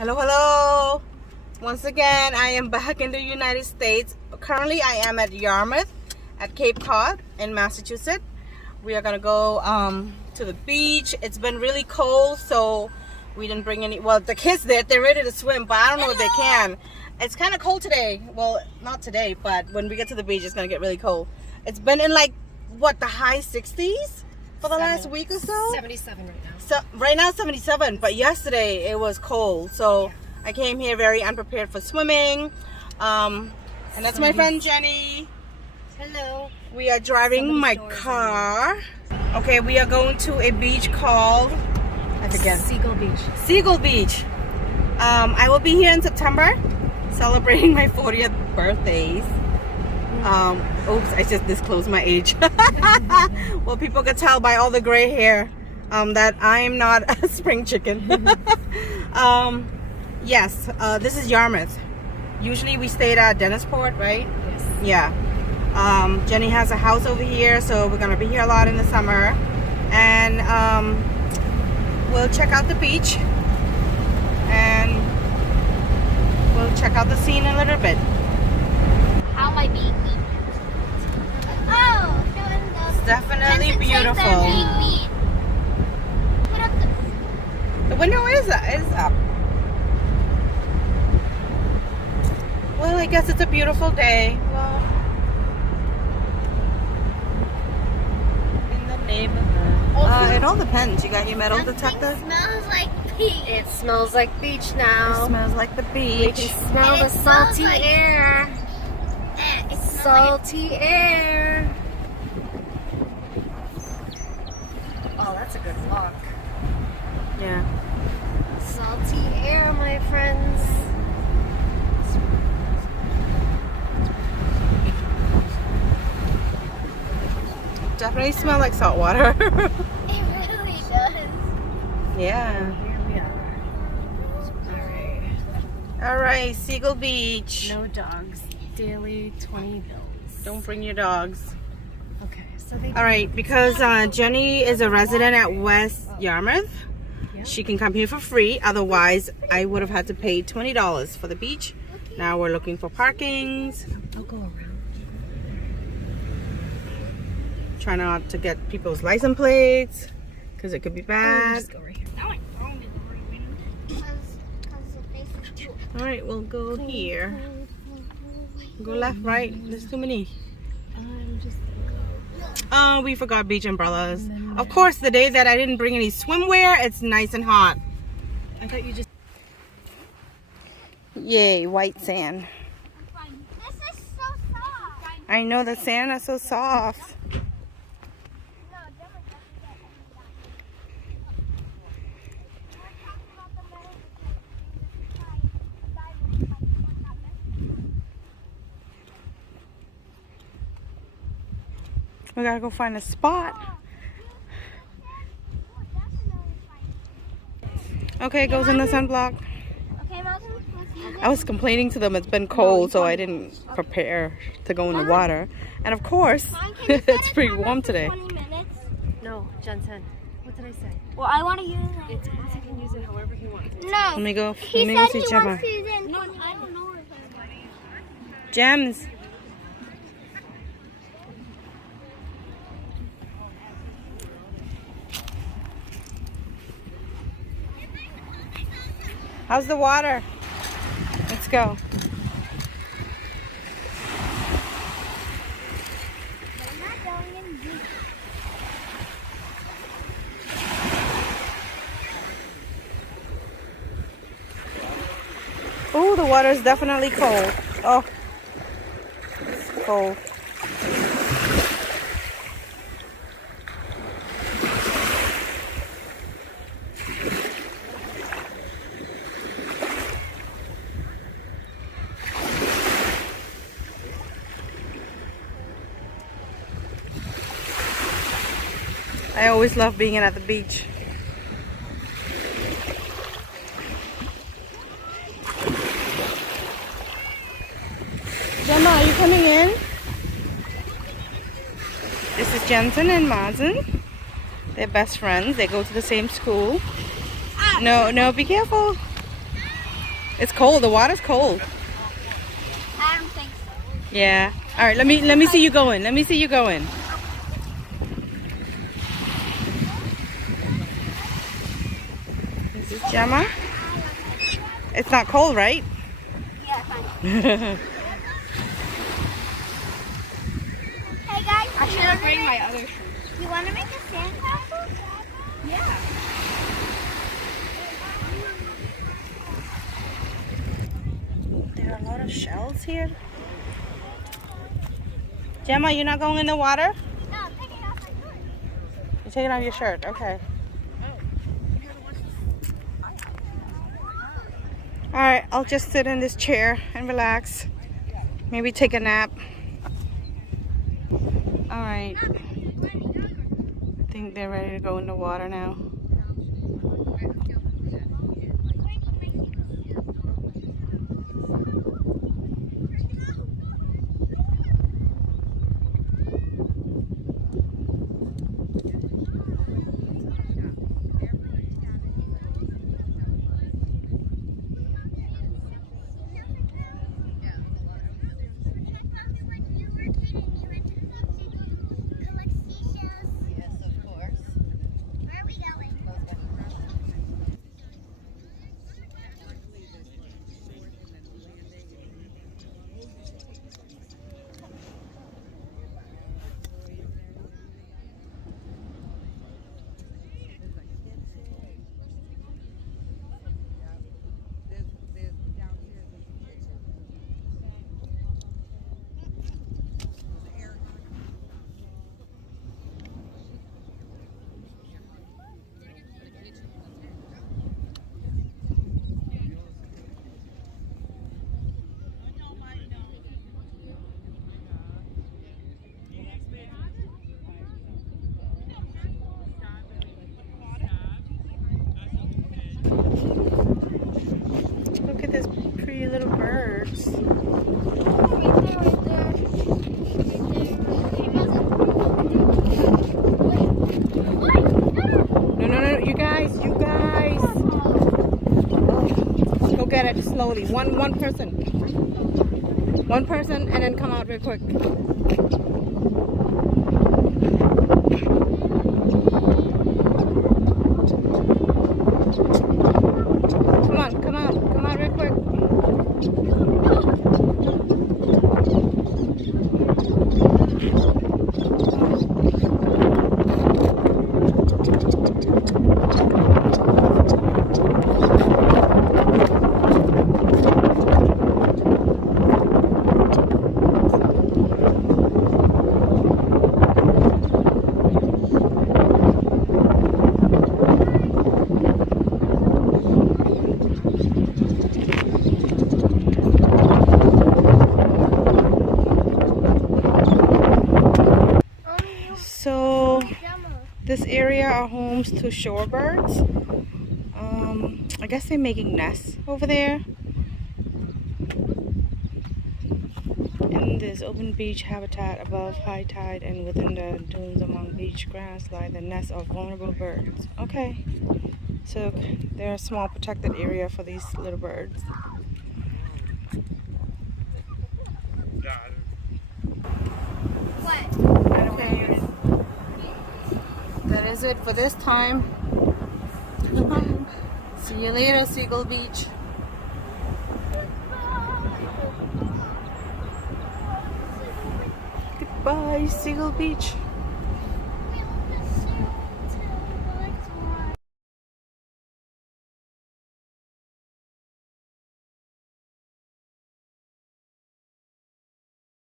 Hello, hello. Once again, I am back in the United States. Currently, I am at Yarmouth at Cape Cod in Massachusetts. We are gonna go to the beach. It's been really cold, so we didn't bring any. Well, the kids did. They're ready to swim, but I don't know if they can. It's kind of cold today. Well, not today, but when we get to the beach, it's gonna get really cold. It's been in like what, the high 60s for the last week or so. 77 right now. So right now 77, but yesterday it was cold, so I came here very unprepared for swimming. And that's my friend Jenny. Hello. We are driving my car. Okay, we are going to a beach called, I forget. Seagull Beach. Seagull Beach. I will be here in September celebrating my 40th birthdays. Oops, I just disclosed my age. Well, people could tell by all the gray hair that I am not a spring chicken. Yes, this is Yarmouth. Usually we stayed at Dennisport, right? Yes. Yeah. Jenny has a house over here, so we're gonna be here a lot in the summer. And we'll check out the beach. And we'll check out the scene a little bit. How am I being mean? Oh, It's definitely beautiful. Put up The window is up. Well, I guess it's a beautiful day. Well, in the neighborhood. It all depends. You got your metal detector? Smells like pee. It smells like beach now. It smells like the We beach. can smell And the it smells salty like- air. It smells like Salty air. Oh, that's a good walk. Yeah. Salty air, my friends. Definitely smell like salt water. it really does. Yeah. Here we are. Alright. All right, Seagull Beach. No dogs. Daily 20 bills. Don't bring your dogs. Okay, so they. All right, because Jenny is a resident at West Yarmouth, she can come here for free. Otherwise, I would have had to pay $20 for the beach. Now we're looking for parkings. I'll go around. Try not to get people's license plates because it could be Oh, bad. just go right here. Because the face is cool. All right, we'll go here. Go left, right. There's too many. I'm just. Oh, we forgot beach umbrellas. Of course, the day that I didn't bring any swimwear, it's nice and hot. I thought you just. Yay, white sand. This is so soft. I know the sand is so soft. No, Gemma doesn't get We gotta go find a spot. Okay, it goes in the sunblock. Okay, Mountain. I was complaining to them it's been cold, so I didn't prepare to go in the water. And of course, it's pretty warm today. 20 minutes. No, Jensen. What did I say? Well, I want to use it. It's he can use it however he wants. No. Let me go. He Let me go said see he Gemma. wants to use it. No, I don't know where it's Gems. How's the water? Let's go. Oh, the water is definitely cold. Oh, it's cold. I always love being at the beach. Gemma, are you coming in? This is Jensen and Mazen. They're best friends. They go to the same school. No, be careful. It's cold. The water's cold. I don't think so. Yeah. All right. Let me see you going. Let me see you going. This is Gemma. It's not cold, right? Yeah, fine. Hey guys, I should bring my other shoes. you want to make a sandcastle? Yeah. There are a lot of shells here. Gemma, you're not going in the water? No, I'm taking off my shirt. You're taking off your shirt. Okay. All right, I'll just sit in this chair and relax. Maybe take a nap. All right. I think they're ready to go in the water now. Look at these pretty little birds. No, you guys. Go get it slowly. One person. One person, and then come out real quick. Come out real quick. So this area are homes to shorebirds. I guess they're making nests over there. In this open beach habitat above high tide and within the dunes among beach grass lie the nests of vulnerable birds. Okay, so they're a small protected area for these little birds. What? Okay. That is it for this time. See you later, Seagull Beach. Goodbye, Seagull Beach.